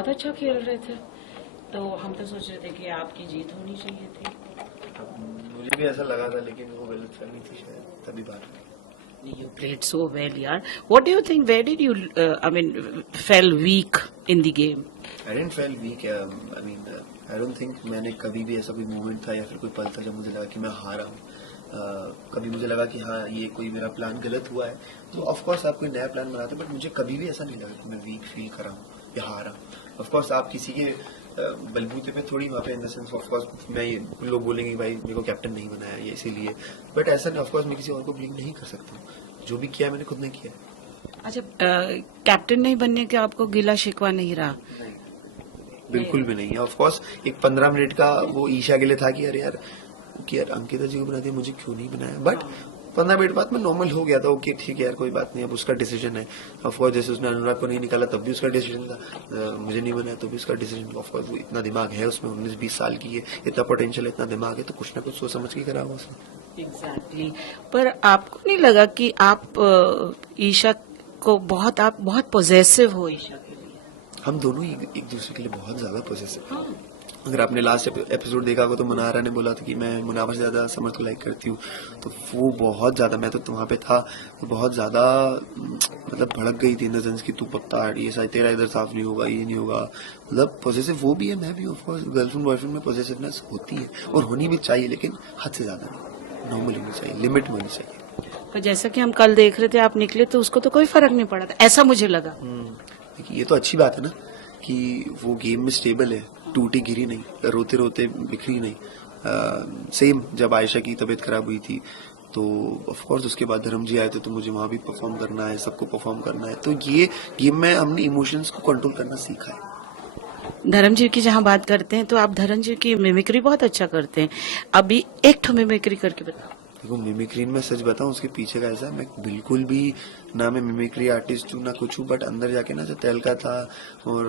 बहुत अच्छा खेल रहे थे, तो हम तो सोच रहे थे कि आपकी जीत होनी चाहिए थी। मुझे भी ऐसा लगा था, लेकिन वो गलत फहमी थी शायद, तभी बात हुई। You played so well, yaar. What do you think? Where did you, fell weak in the game? I didn't feel weak. I mean, I don't think मैंने कभी भी ऐसा कोई मोमेंट था या फिर कोई पल था जब मुझे लगा कि मैं हारा हूँ। कभी मुझे लगा कि हाँ ये कोई मेरा प्लान गलत हुआ है, तो ऑफ कोर्स आप कोई नया प्लान बनाते, बट मुझे कभी भी ऐसा नहीं लगा कि मैं वीक फील कर रहा हूँ या हारा हूँ। ऑफ कोर्स आप किसी के बलबूते पे थोड़ी वहाँ पे, in the sense of course मैं ये लोग बोलेंगे भाई मेरे को कैप्टन नहीं बनाया ये इसीलिए, बट ऐसा नहीं। ऑफ कोर्स मैं किसी और को ब्लेम नहीं कर सकता हूँ, जो भी किया मैंने खुद ने किया। अच्छा, कैप्टन नहीं बनने के आपको गिला शिकवा नहीं रहा? बिल्कुल भी नहीं है। ऑफ कोर्स एक 15 मिनट का वो ईशा के लिए था कि यार अंकिता जी को बना दिया, मुझे क्यों नहीं बनाया, बट 15 मिनट बाद में नॉर्मल हो गया था। ओके ठीक है यार, कोई बात नहीं, अब उसका डिसीजन है। ऑफ कोर्स जैसे उसने अनुराग को नहीं निकाला तब भी उसका डिसीजन था, मुझे नहीं बनाया तो भी उसका डिसीजन। ऑफ कोर्स वो इतना दिमाग है उसमें, 19-20 साल की है, इतना पोटेंशियल है, इतना दिमाग है, तो कुछ ना कुछ सोच समझ के करा होगा उसने। एग्जैक्टली। पर आपको नहीं लगा कि आप ईशा को आप बहुत पॉजेसिव हो ईशा के लिए? हम दोनों ही एक दूसरे के लिए बहुत ज्यादा पॉजिटिव हैं। अगर आपने लास्ट एपिसोड देखा होगा तो मुनारा ने बोला था कि मैं मुनावर से ज्यादा समर को लाइक करती हूँ, तो वो बहुत ज्यादा, मैं तो वहाँ पे था, वो बहुत ज्यादा मतलब भड़क गई थी इन द सेंस कि तू पक्का ये शायद तेरा इधर साफ नहीं होगा, ये नहीं होगा। मतलब पॉजिटिव वो भी है, मैं भी। ऑफ कोर्स गर्लफ्रेंड बॉयफ्रेंड में पॉजिटिवनेस होती है और होनी भी चाहिए, लेकिन हद से ज्यादा नहीं, नॉर्मल होनी चाहिए, लिमिट में होनी चाहिए। पर जैसा कि हम कल देख रहे थे, आप निकले तो उसको तो कोई फर्क नहीं पड़ा था, ऐसा मुझे लगा। देखिए ये तो अच्छी बात है ना कि वो गेम में स्टेबल है, टूटी गिरी नहीं, रोते रोते बिखरी नहीं। सेम जब आयशा की तबीयत खराब हुई थी तो ऑफ कोर्स उसके बाद धर्म जी आए थे, तो मुझे वहां भी परफॉर्म करना है, सबको परफॉर्म करना है, तो ये गेम में हमने इमोशंस को कंट्रोल करना सीखा है। धर्म जी की जहाँ बात करते हैं तो आप धर्म जी की मिमिक्री बहुत अच्छा करते हैं, अभी एक ठो मिमिक्री करके बताओ। देखो मिमिक्री में सच बताऊं उसके पीछे का ऐसा है, मैं बिल्कुल भी ना मैं मिमिक्री आर्टिस्ट हूँ ना कुछ हूँ, बट अंदर जाके ना जब तेलका था और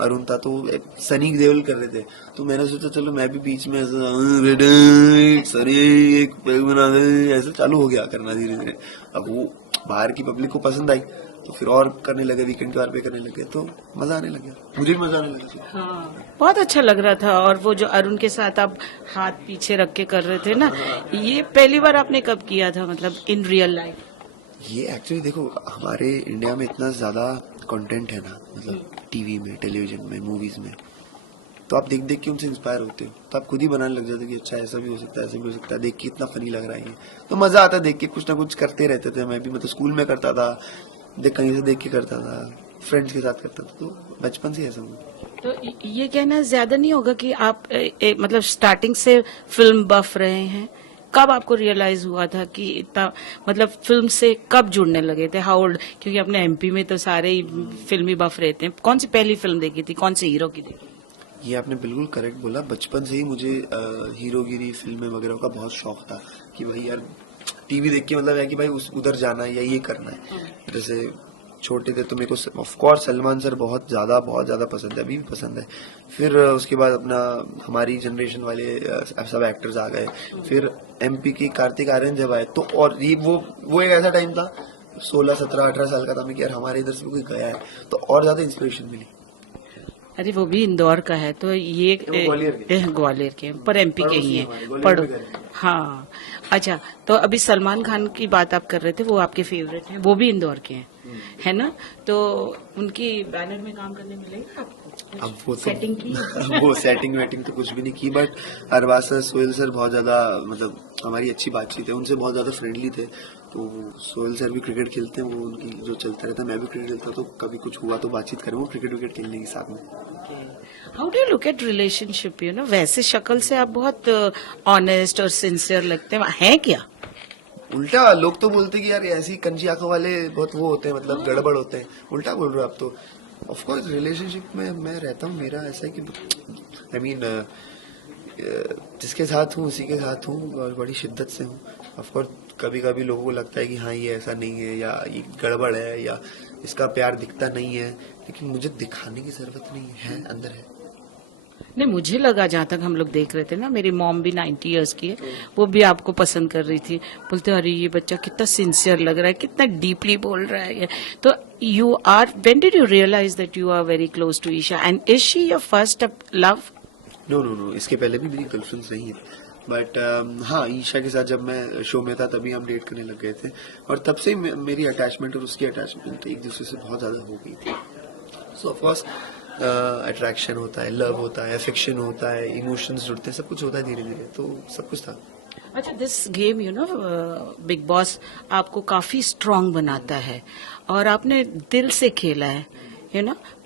अरुण था तो सनी देओल कर रहे थे, तो मैंने सोचा चलो मैं भी बीच में ऐसा सॉरी एक पैग बना दे, ऐसा चालू हो गया करना धीरे धीरे। अब वो बाहर की पब्लिक को पसंद आई तो फिर और करने लगे, वीकेंड के बार पे करने लगे, तो मजा आने लगा, मुझे भी मजा आने लगा। हाँ, बहुत अच्छा लग रहा था। और वो जो अरुण के साथ आप हाथ पीछे रख के कर रहे थे ना, ये पहली बार आपने कब किया था, मतलब इन रियल लाइफ? ये एक्चुअली देखो हमारे इंडिया में इतना ज्यादा कंटेंट है ना, मतलब टीवी में, टेलीविजन में, मूवीज में, तो आप देख देख के उनसे इंस्पायर होते हो, तो आप खुद ही बनाने लग जाते हो कि अच्छा ऐसा भी हो सकता है, ऐसा भी हो सकता है, देख के इतना फनी लग रहा है ये, तो मजा आता है देख के। कुछ ना कुछ करते रहते थे, मैं भी मतलब स्कूल में करता था, कहीं से देख के करता था, फ्रेंड्स के साथ करता था, तो बचपन से ऐसा हुआ। तो ये कहना ज्यादा नहीं होगा कि आप मतलब स्टार्टिंग से फिल्म बफ रहे हैं? कब आपको रियलाइज हुआ था कि इतना, मतलब फिल्म से कब जुड़ने लगे थे? How old? क्योंकि अपने एमपी में तो सारे ही फिल्मी बफ रहते हैं। कौन सी पहली फिल्म देखी थी, कौन से हीरो की देखी? ये आपने बिल्कुल करेक्ट बोला, बचपन से ही मुझे हीरोगिरी फिल्में वगैरह का बहुत शौक था कि भाई यार टीवी देख के मतलब है कि भाई उधर जाना है या ये करना है। जैसे छोटे थे तो मेरे को ऑफ कोर्स सलमान सर बहुत ज्यादा पसंद है, अभी भी पसंद है। फिर उसके बाद अपना हमारी जनरेशन वाले सब एक्टर्स आ गए, फिर एमपी की कार्तिक आर्यन जब आए, तो और ये वो एक ऐसा टाइम था 16, 17, 18 साल का था मैं कि यार हमारे इधर से कोई गया है, तो और ज्यादा इंस्पिरेशन मिली। अरे वो भी इंदौर का है, तो ये ग्वालियर के, पर एमपी के ही हैं, पढ़ो। हाँ, अच्छा, तो अभी सलमान खान की बात आप कर रहे थे, वो आपके फेवरेट हैं, वो भी इंदौर के हैं, है ना? तो उनकी बैनर में काम करने मिलेगा आपको? अब वो तो सेटिंग की? वो सेटिंग वेटिंग तो कुछ भी नहीं की, but Arbaaz sir, Sohail sir बहुत ज्यादा मतलब हमारी अच्छी बातचीत है उनसे, बहुत ज्यादा फ्रेंडली थे। तो सोहेल सर भी क्रिकेट खेलते हैं, वो उनकी जो चलता रहता है, मैं भी क्रिकेट खेलता हूँ, तो कभी कुछ हुआ तो बातचीत करें, वो क्रिकेट विकेट खेलने के साथ में। How do you look at relationship? You know, वैसे शक्ल से आप बहुत ऑनेस्ट और सिंसियर लगते हैं क्या? उल्टा लोग तो बोलते कि यार ऐसी कंची आंखों वाले बहुत वो होते हैं, मतलब गड़बड़ होते हैं, उल्टा बोल रहे हो आप तो। ऑफ कोर्स रिलेशनशिप में मैं रहता हूँ, मेरा ऐसा है कि आई मीन जिसके साथ हूँ उसी के साथ हूँ और बड़ी शिद्दत से हूँ। ऑफ कोर्स कभी कभी लोगों को लगता है कि हाँ ये ऐसा नहीं है या ये गड़बड़ है या इसका प्यार दिखता नहीं है, लेकिन मुझे दिखाने की जरूरत नहीं है, अंदर है। नहीं, मुझे लगा, जहाँ तक हम लोग देख रहे थे ना, मेरी मॉम भी 90 इयर्स की है, वो भी आपको पसंद कर रही थी, बोलते अरे ये बच्चा कितना सिंसियर लग रहा है, कितना डीपली बोल रहा है ये। तो you are, when did you realize that you are very close to Isha, and is she your first love? No, इसके पहले भी मेरी गर्लफ्रेंड्स नहीं है, बट हाँ, ईशा के साथ जब मैं शो में था तभी हम डेट करने लग गए थे, और तब से मेरी अटैचमेंट और उसकी अटैचमेंट एक दूसरे से बहुत ज्यादा हो गई थी. सो ऑफकोर्स अट्रैक्शन होता है, लव होता है, अफेक्शन होता है, इमोशंस जुड़ते हैं, सब कुछ होता है धीरे धीरे, तो सब कुछ था. अच्छा, दिस गेम बिग बॉस आपको काफी स्ट्रांग बनाता है और आपने दिल से खेला है,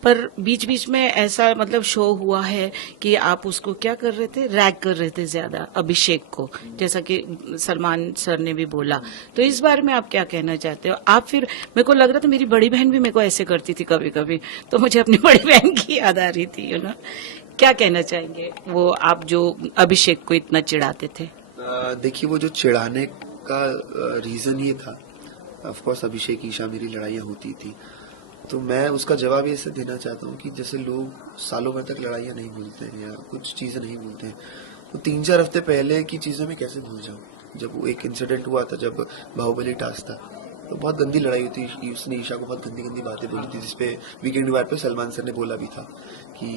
पर बीच बीच में ऐसा मतलब शो हुआ है कि आप उसको क्या कर रहे थे, रैग कर रहे थे ज्यादा अभिषेक को, जैसा कि सलमान सर ने भी बोला. तो इस बारे में आप क्या कहना चाहते हो? आप फिर, मेरे को लग रहा था मेरी बड़ी बहन भी मेरे को ऐसे करती थी कभी कभी, तो मुझे अपनी बड़ी बहन की याद आ रही थी. क्या कहना चाहेंगे वो आप जो अभिषेक को इतना चिढ़ाते थे? देखिए, वो जो चिढ़ाने का रीजन ये था, ऑफ कोर्स अभिषेक ईशा मेरी लड़ाइयाँ होती थी, तो मैं उसका जवाब ये ऐसे देना चाहता हूँ कि जैसे लोग सालों भर तक लड़ाइयाँ नहीं भूलते हैं या कुछ चीजें नहीं भूलते हैं, तो 3-4 हफ्ते पहले की चीजें मैं कैसे भूल जाऊँ. जब वो एक इंसिडेंट हुआ था, जब बाहुबली टास्क था, तो बहुत गंदी लड़ाई हुई थी, उसने ईशा को बहुत गंदी गंदी बातें बोली थी, जिसपे वीकेंड वार पे सलमान सर ने बोला भी था कि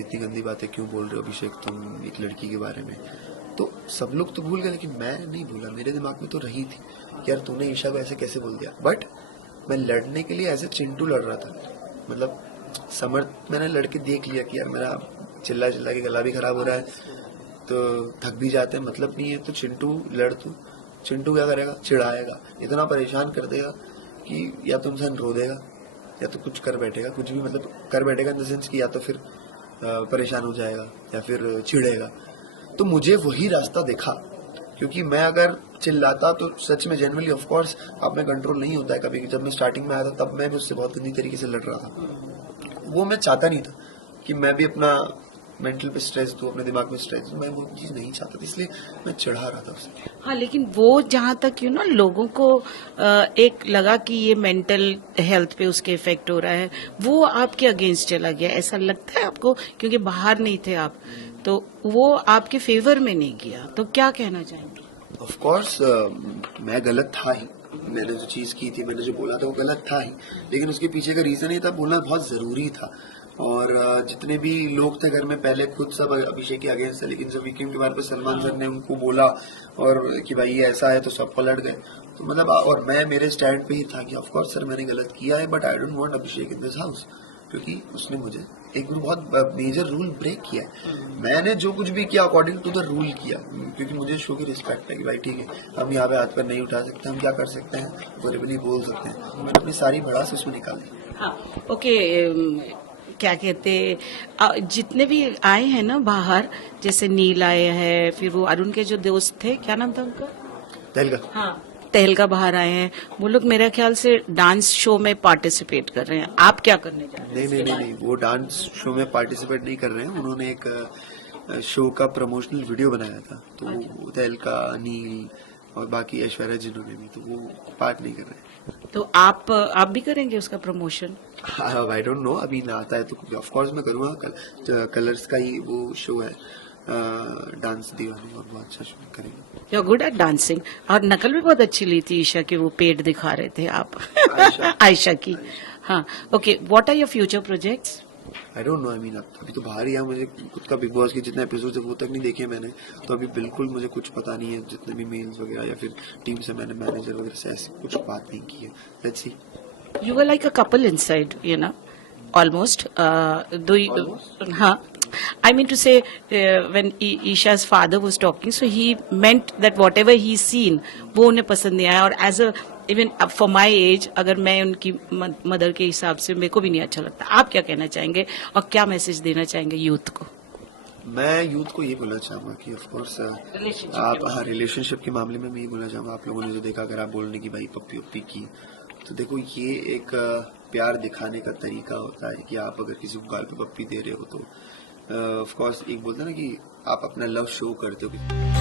इतनी गंदी बातें क्यों बोल रहे हो अभिषेक तुम एक लड़की के बारे में. तो सब लोग तो भूल गए, लेकिन मैं नहीं भूला, मेरे दिमाग में तो रही थी कि यार तूने ईशा को ऐसे कैसे बोल दिया. बट मैं लड़ने के लिए एज ए चिंटू लड़ रहा था, मतलब समर्थ मैंने लड़के देख लिया कि यार मेरा चिल्ला चिल्ला के गला भी खराब हो रहा है, तो थक भी जाते हैं, मतलब नहीं है, तो चिंटू लड़. तू चिंटू क्या करेगा, चिढ़ाएगा, इतना परेशान कर देगा कि या तो इंसान रो देगा या तो कुछ कर बैठेगा, कुछ भी मतलब कर बैठेगा इन द सेंस कि या तो फिर परेशान हो जाएगा या फिर चिढ़ेगा. तो मुझे वही रास्ता दिखा, क्योंकि मैं अगर चिल्लाता तो सच में जनरली ऑफ कोर्स आप में कंट्रोल नहीं होता है कभी. जब मैं स्टार्टिंग में आया था तब मैं भी उससे बहुत गंदी तरीके से लड़ रहा था. वो मैं चाहता नहीं था कि मैं भी अपना मेंटल पे स्ट्रेस दूं, अपने दिमाग में स्ट्रेस दूं, मैं वो चीज नहीं चाहता था, इसलिए मैं चिढ़ा रहा था उसे. हाँ, लेकिन वो जहाँ तक लोगों को एक लगा कि ये मेंटल हेल्थ पे उसके इफेक्ट हो रहा है, वो आपके अगेंस्ट चला गया, ऐसा लगता है आपको? क्योंकि बाहर नहीं थे आप, तो वो आपके फेवर में नहीं गया, तो क्या कहना चाहेंगे? ऑफ कोर्स मैं गलत था ही, मैंने जो चीज की थी, मैंने जो बोला था वो गलत था ही, लेकिन उसके पीछे का रीजन ये था, बोलना बहुत जरूरी था. और जितने भी लोग थे घर में पहले खुद सब अभिषेक के अगेंस्ट थे, लेकिन जब वीकेंड के बारे पे सलमान सर ने उनको बोला और कि भाई ये ऐसा है, तो सब पलट गए. तो मतलब और मैं मेरे स्टैंड पे ही था कि ऑफ कोर्स सर मैंने गलत किया है, but I don't want Abhishek in this house, क्योंकि उसने मुझे एक बहुत मेजर रूल ब्रेक किया है. मैंने जो कुछ भी किया अकॉर्डिंग टू द रूल किया, क्योंकि मुझे शो की रिस्पेक्ट है कि भाई ठीक है, हम यहाँ पे हाथ पर नहीं उठा सकते, हम क्या कर सकते हैं, वर्बली बोल सकते हैं. मैंने अपनी सारी भड़ास उसमें निकाली. हाँ, ओके. क्या कहते, जितने भी आए हैं ना बाहर, जैसे नील आए हैं, फिर वो अरुण के जो दोस्त थे, क्या नाम था उनका, तहलका. हाँ, तहलका बाहर आए हैं, वो लोग मेरा ख्याल से डांस शो में पार्टिसिपेट कर रहे हैं. आप क्या करने जा रहे हैं? नहीं, वो डांस शो में पार्टिसिपेट नहीं कर रहे हैं. उन्होंने एक शो का प्रमोशनल वीडियो बनाया था, तो तहलका, नील और बाकी ऐश्वर्या जिन्होंने भी, तो वो पार्ट नहीं कर रहे हैं. तो आप भी करेंगे उसका प्रमोशन? आई डोंट नो, अभी ना आता है तो ऑफ कोर्स मैं करूंगा. कलर्स का ही वो शो है, डांस दीवानी, और बहुत अच्छा शो करेंगे. You are good at dancing. और नकल भी बहुत अच्छी ली थी ईशा की, वो पेट दिखा रहे थे आप. आयशा की. हाँ, okay. What are your future projects? I don't know, I mean अभी तो बाहर ही है, मुझे खुद का बिग बॉस के जितने एपिसोड है वो तक नहीं देखे मैंने, तो अभी बिल्कुल मुझे कुछ पता नहीं है. जितने भी मेल्स वगैरह या फिर टीम से मैंने मैनेजर वगैरह से ऐसी कुछ बात नहीं की है. Let's see. You were like a couple inside, almost. Huh? I mean to say, when Isha's father was talking, so he meant that whatever he's seen, वो उन्हें पसंद नहीं आया. और as a even for my age, अगर मैं उनकी mother के हिसाब से, मेरे को भी नहीं अच्छा लगता. आप क्या कहना चाहेंगे और क्या मैसेज देना चाहेंगे यूथ को? मैं यूथ को ये बोलना चाहूंगा कि ऑफ कोर्स आप रिलेशनशिप के मामले में मैं ये बोलना चाहूंगा, आप लोगों ने जो देखा, अगर आप बोलने की भाई पप्पी उप्पी की, तो देखो ये एक प्यार दिखाने का तरीका होता है कि आप अगर किसी को गाल पे पप्पी दे रहे हो तो ऑफ कोर्स एक बोलते हैं ना कि आप अपना लव शो करते हो.